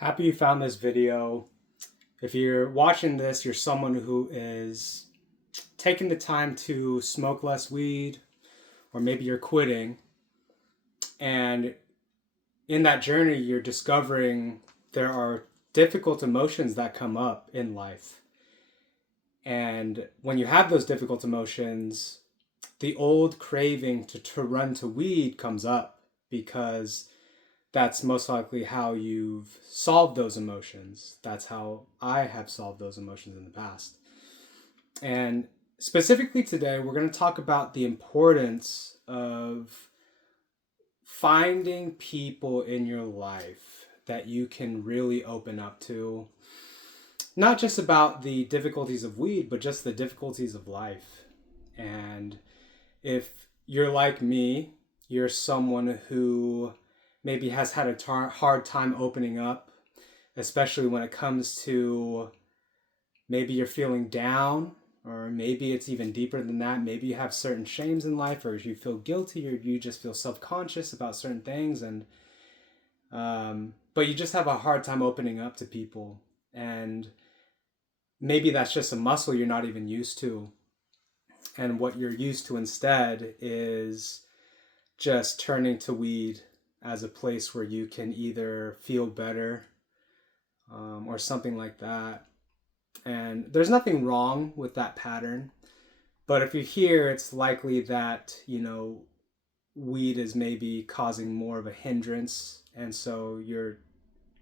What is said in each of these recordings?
Happy you found this video. If you're watching this, you're someone who is taking the time to smoke less weed, or maybe you're quitting. And in that journey, you're discovering there are difficult emotions that come up in life. And when you have those difficult emotions, the old craving to run to weed comes up because that's most likely how you've solved those emotions. That's how I have solved those emotions in the past. And specifically today, we're going to talk about the importance of finding people in your life that you can really open up to. Not just about the difficulties of weed, but just the difficulties of life. And if you're like me, you're someone who maybe has had a hard time opening up, especially when it comes to maybe you're feeling down, or maybe it's even deeper than that. Maybe you have certain shames in life, or you feel guilty, or you just feel self-conscious about certain things, and but you just have a hard time opening up to people, and maybe that's just a muscle you're not even used to. And what you're used to instead is just turning to weed as a place where you can either feel better or something like that. And there's nothing wrong with that pattern. But if you're here, it's likely that, weed is maybe causing more of a hindrance. And so you're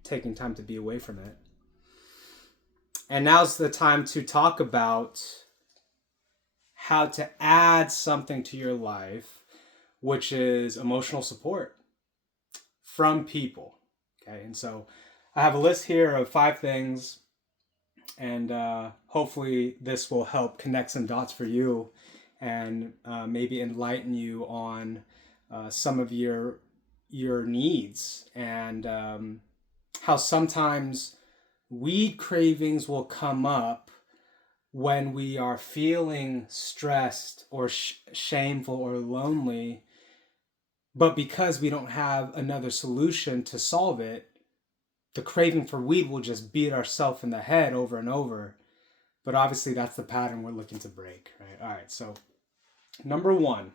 taking time to be away from it. And now's the time to talk about how to add something to your life, which is emotional support from people. Okay, and so I have a list here of 5 things, and hopefully this will help connect some dots for you and maybe enlighten you on some of your needs, and how sometimes weed cravings will come up when we are feeling stressed or shameful or lonely, but because we don't have another solution to solve it, the craving for weed will just beat ourselves in the head over and over. But obviously that's the pattern we're looking to break, right? All right, so number 1,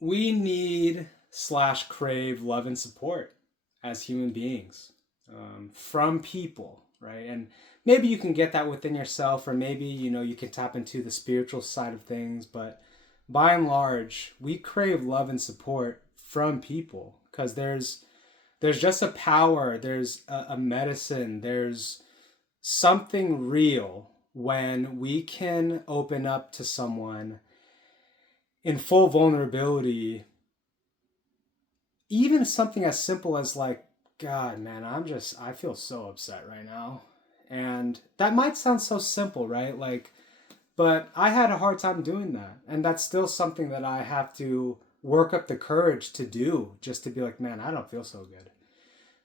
we need / crave love and support as human beings from people, right? And maybe you can get that within yourself, or maybe, you can tap into the spiritual side of things. But by and large, we crave love and support from people because there's just a power, there's a medicine, there's something real when we can open up to someone in full vulnerability. Even something as simple as like, God, man, I feel so upset right now. And that might sound so simple, right? Like, but I had a hard time doing that. And that's still something that I have to work up the courage to do, just to be like, man, I don't feel so good.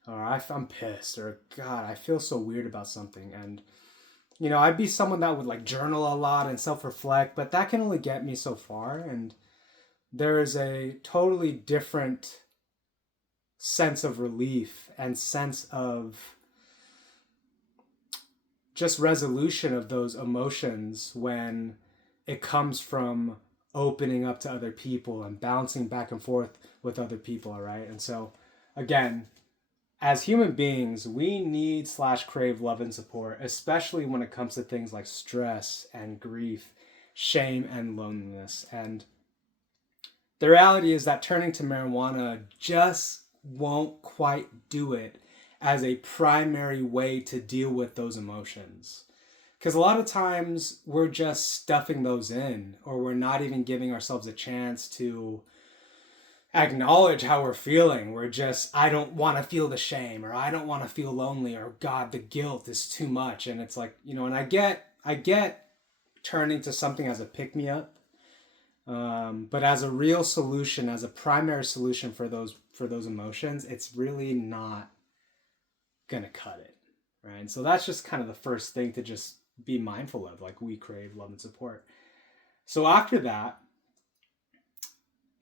Or I'm pissed. Or, God, I feel so weird about something. And, I'd be someone that would like journal a lot and self-reflect, but that can only get me so far. And there is a totally different sense of relief and sense of just resolution of those emotions when it comes from opening up to other people and bouncing back and forth with other people, all right? And so, again, as human beings, we need / crave love and support, especially when it comes to things like stress and grief, shame and loneliness. And the reality is that turning to marijuana just won't quite do it as a primary way to deal with those emotions. Because a lot of times we're just stuffing those in, or we're not even giving ourselves a chance to acknowledge how we're feeling. We're just, I don't want to feel the shame, or I don't want to feel lonely, or God, the guilt is too much. And it's like, and I get turning to something as a pick-me-up. But as a real solution, as a primary solution for those emotions, it's really not gonna cut it, right? And so that's just kind of the first thing to just be mindful of. Like, we crave love and support. So after that,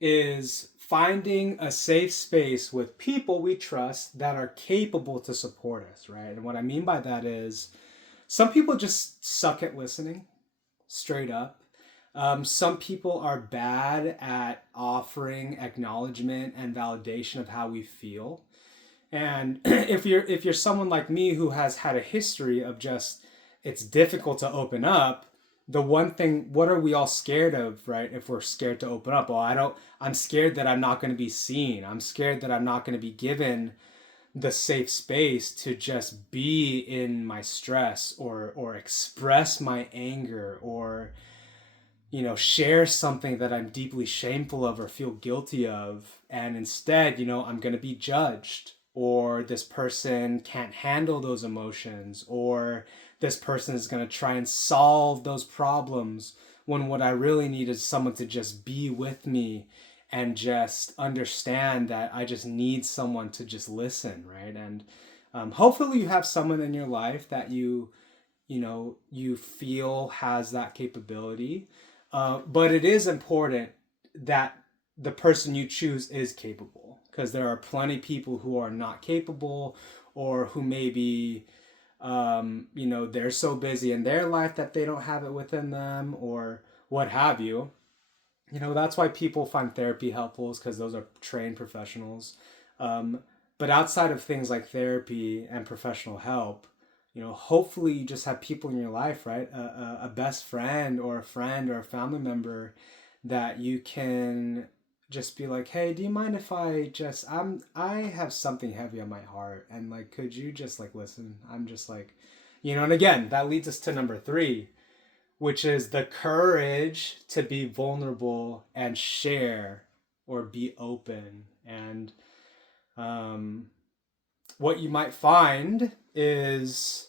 is finding a safe space with people we trust that are capable to support us, right? And what I mean by that is some people just suck at listening, straight up. Some people are bad at offering acknowledgement and validation of how we feel. And if you're someone like me who has had a history of just it's difficult to open up, the one thing, what are we all scared of, right? If we're scared to open up, well, I'm scared that I'm not going to be seen. I'm scared that I'm not going to be given the safe space to just be in my stress or express my anger or share something that I'm deeply shameful of or feel guilty of. And instead, I'm going to be judged, or this person can't handle those emotions, or this person is going to try and solve those problems when what I really need is someone to just be with me and just understand that I just need someone to just listen, right? And hopefully you have someone in your life that you feel has that capability. But it is important that the person you choose is capable, because there are plenty of people who are not capable, or who maybe they're so busy in their life that they don't have it within them, or what have you. That's why people find therapy helpful, is because those are trained professionals. But outside of things like therapy and professional help, hopefully you just have people in your life, right? A best friend or a family member that you can just be like, hey, do you mind if I have something heavy on my heart, and like, could you just like listen? I'm just like, and again, that leads us to number 3, which is the courage to be vulnerable and share or be open. And what you might find is,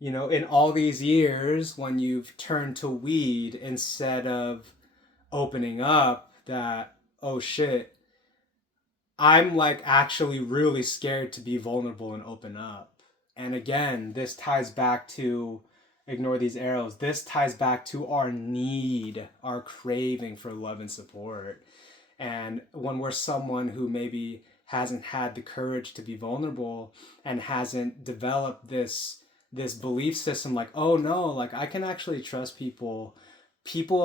in all these years, when you've turned to weed instead of opening up, that, oh shit, I'm like actually really scared to be vulnerable and open up. And again, this ties back to, ignore these arrows, this ties back to our need, our craving for love and support. And when we're someone who maybe hasn't had the courage to be vulnerable and hasn't developed this belief system, like, oh no, like I can actually trust people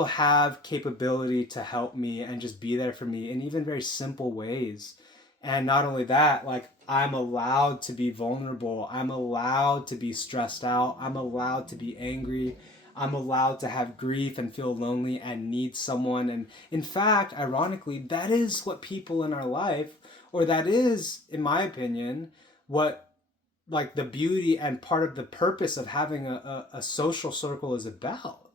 have capability to help me and just be there for me in even very simple ways. And not only that, like, I'm allowed to be vulnerable, I'm allowed to be stressed out, I'm allowed to be angry, I'm allowed to have grief and feel lonely and need someone. And in fact, ironically, that is what people in our life, or that is, in my opinion, what like the beauty and part of the purpose of having a social circle is about,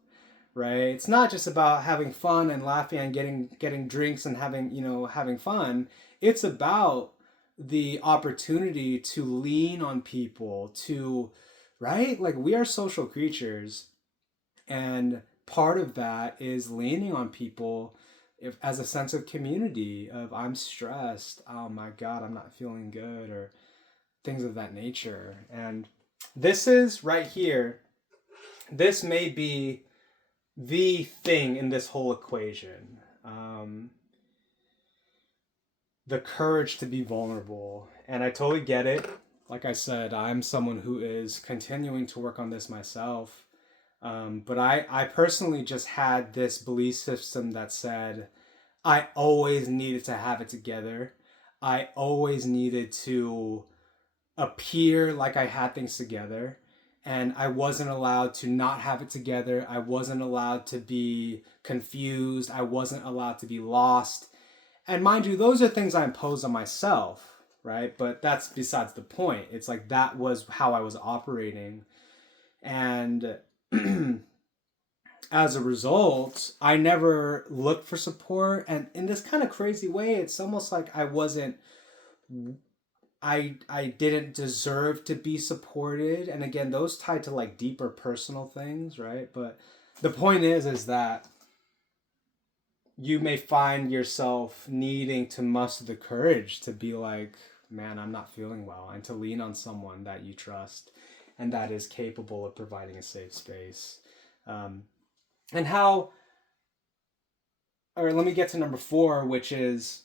right? It's not just about having fun and laughing and getting drinks and having fun. It's about the opportunity to lean on people, to, right? Like, we are social creatures, and part of that is leaning on people, as a sense of community, of I'm stressed, oh my god, I'm not feeling good, or things of that nature. And this is right here, this may be the thing in this whole equation. The courage to be vulnerable. And I totally get it. Like I said, I'm someone who is continuing to work on this myself. But I personally just had this belief system that said I always needed to have it together. I always needed to appear like I had things together. And I wasn't allowed to not have it together. I wasn't allowed to be confused. I wasn't allowed to be lost. And mind you, those are things I imposed on myself, right? But that's besides the point. It's like that was how I was operating. And as a result, I never looked for support. And in this kind of crazy way, it's almost like I didn't deserve to be supported. And again, those tied to like deeper personal things, right? But the point is that you may find yourself needing to muster the courage to be like, man, I'm not feeling well, and to lean on someone that you trust and that is capable of providing a safe space. And how or let me get to number 4, which is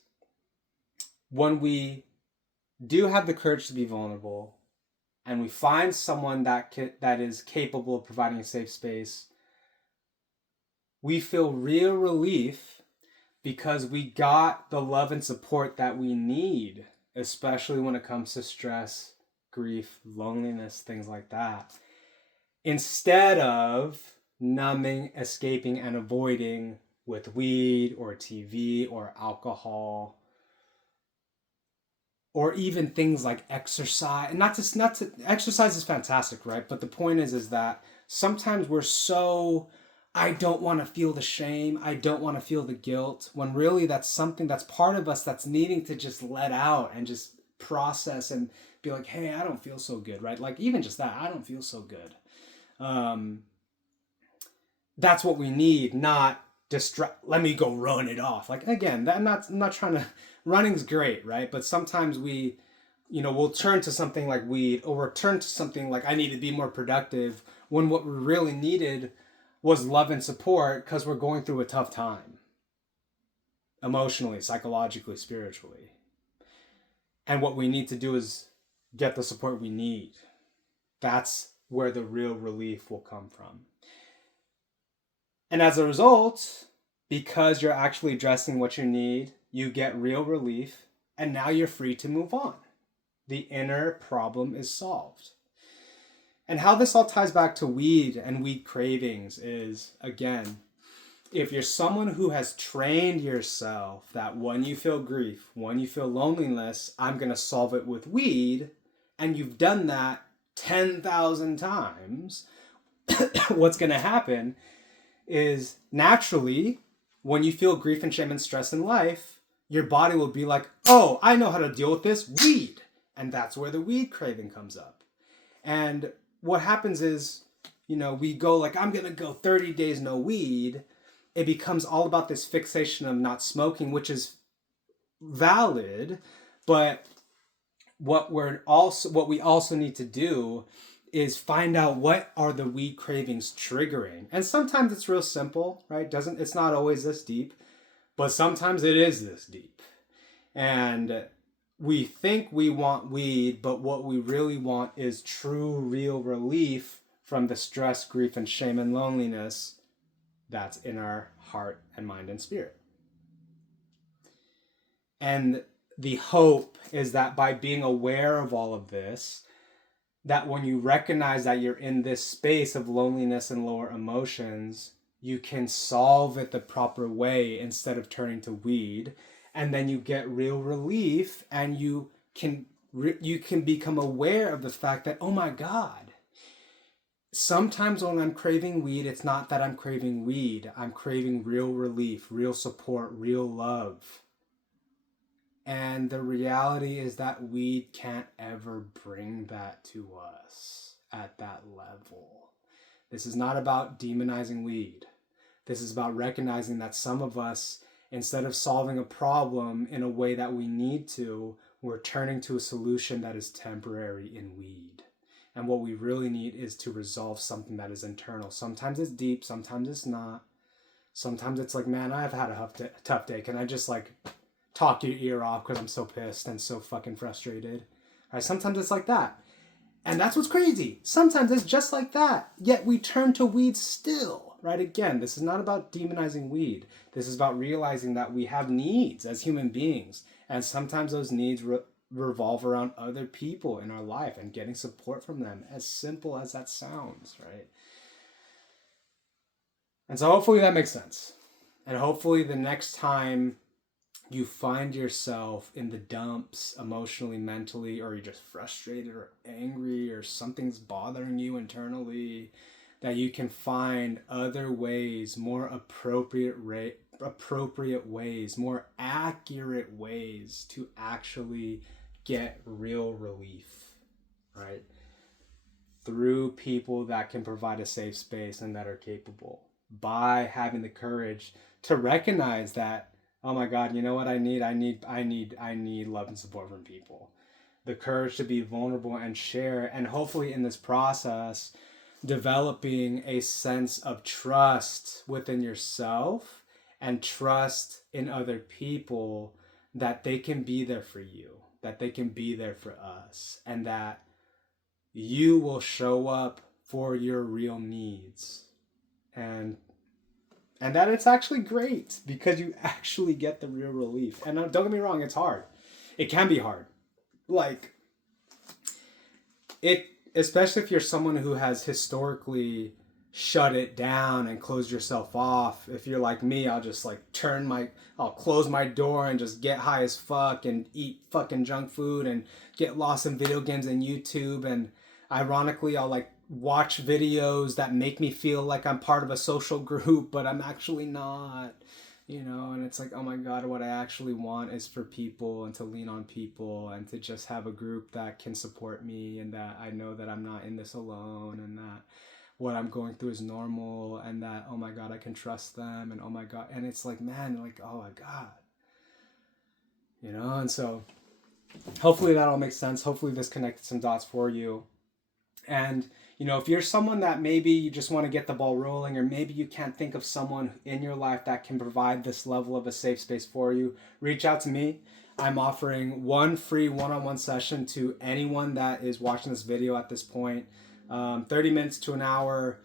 when we do have the courage to be vulnerable and we find someone that is capable of providing a safe space, we feel real relief because we got the love and support that we need, especially when it comes to stress, grief, loneliness, things like that. Instead of numbing, escaping, and avoiding with weed or TV or alcohol, or even things like exercise. And not to exercise is fantastic, right? But the point is that sometimes we're so, I don't want to feel the shame, I don't want to feel the guilt, when really that's something that's part of us that's needing to just let out and just process and be like, hey, I don't feel so good, right? Like even just that, I don't feel so good. That's what we need, not let me go run it off. Like again, I'm not trying to, running's great, right? But sometimes we'll turn to something like weed, or we'll turn to something like I need to be more productive, when what we really needed was love and support because we're going through a tough time. Emotionally, psychologically, spiritually. And what we need to do is get the support we need. That's where the real relief will come from. And as a result, because you're actually addressing what you need, you get real relief, and now you're free to move on. The inner problem is solved. And how this all ties back to weed and weed cravings is, again, if you're someone who has trained yourself that when you feel grief, when you feel loneliness, I'm going to solve it with weed, and you've done that 10,000 times, what's going to happen is naturally, when you feel grief and shame and stress in life, your body will be like, oh, I know how to deal with this, weed. And that's where the weed craving comes up. And what happens is, we go like, I'm going to go 30 days no weed. It becomes all about this fixation of not smoking, which is valid. But what we also need to do is find out what are the weed cravings triggering. And sometimes it's real simple, right? It's not always this deep, but sometimes it is this deep. And we think we want weed, but what we really want is true, real relief from the stress, grief, and shame and loneliness that's in our heart and mind and spirit. And the hope is that by being aware of all of this, that when you recognize that you're in this space of loneliness and lower emotions, you can solve it the proper way instead of turning to weed. And then you get real relief, and you can become aware of the fact that, oh my God, sometimes when I'm craving weed, it's not that I'm craving weed. I'm craving real relief, real support, real love. And the reality is that weed can't ever bring that to us at that level. This is not about demonizing weed. This is about recognizing that some of us, instead of solving a problem in a way that we need to, we're turning to a solution that is temporary in weed. And what we really need is to resolve something that is internal. Sometimes it's deep, sometimes it's not. Sometimes it's like, man, I've had a tough day. Can I just talk your ear off because I'm so pissed and so fucking frustrated? All right, sometimes it's like that. And that's what's crazy. Sometimes it's just like that. Yet we turn to weed still, right? Again, this is not about demonizing weed. This is about realizing that we have needs as human beings. And sometimes those needs revolve around other people in our life and getting support from them, as simple as that sounds, right? And so hopefully that makes sense. And hopefully the next time you find yourself in the dumps emotionally, mentally, or you're just frustrated or angry or something's bothering you internally, that you can find other ways, more appropriate ways, more accurate ways to actually get real relief, right? Through people that can provide a safe space and that are capable, by having the courage to recognize that, oh my God, you know what I need love and support from people. The courage to be vulnerable and share, and hopefully in this process, developing a sense of trust within yourself and trust in other people that they can be there for you, that they can be there for us, and that you will show up for your real needs. And that it's actually great because you actually get the real relief. And don't get me wrong, it's hard. It can be hard. Like, it, especially if you're someone who has historically shut it down and closed yourself off. If you're like me, I'll just like I'll close my door and just get high as fuck and eat fucking junk food and get lost in video games and YouTube. And ironically, I'll like watch videos that make me feel like I'm part of a social group, but I'm actually not. And it's like, oh my God, what I actually want is for people and to lean on people and to just have a group that can support me, and that I know that I'm not in this alone, and that what I'm going through is normal, and that, oh my God, I can trust them, and oh my God. And it's like, man, like, oh my God. And so hopefully that all makes sense. Hopefully this connected some dots for you. And, if you're someone that maybe you just want to get the ball rolling, or maybe you can't think of someone in your life that can provide this level of a safe space for you, reach out to me. I'm offering one free one-on-one session to anyone that is watching this video at this point. 30 minutes to an hour,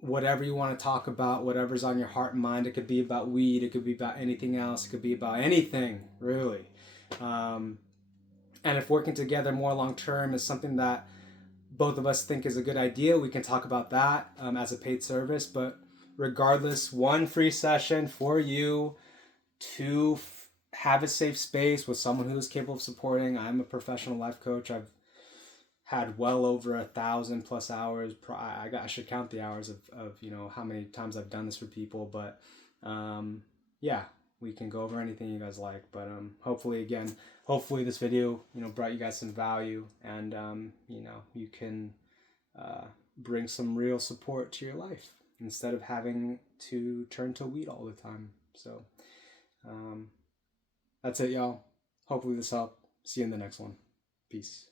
whatever you want to talk about, whatever's on your heart and mind. It could be about weed. It could be about anything else. It could be about anything, really. And if working together more long-term is something that both of us think is a good idea, we can talk about that as a paid service. But regardless, one free session for you to have a safe space with someone who is capable of supporting. I'm a professional life coach. I've had well over 1,000+ hours. I should count the hours of how many times I've done this for people. But yeah, we can go over anything you guys like. But hopefully this video brought you guys some value, and you can bring some real support to your life instead of having to turn to weed all the time. So that's it, y'all. Hopefully this helped. See you in the next one. Peace.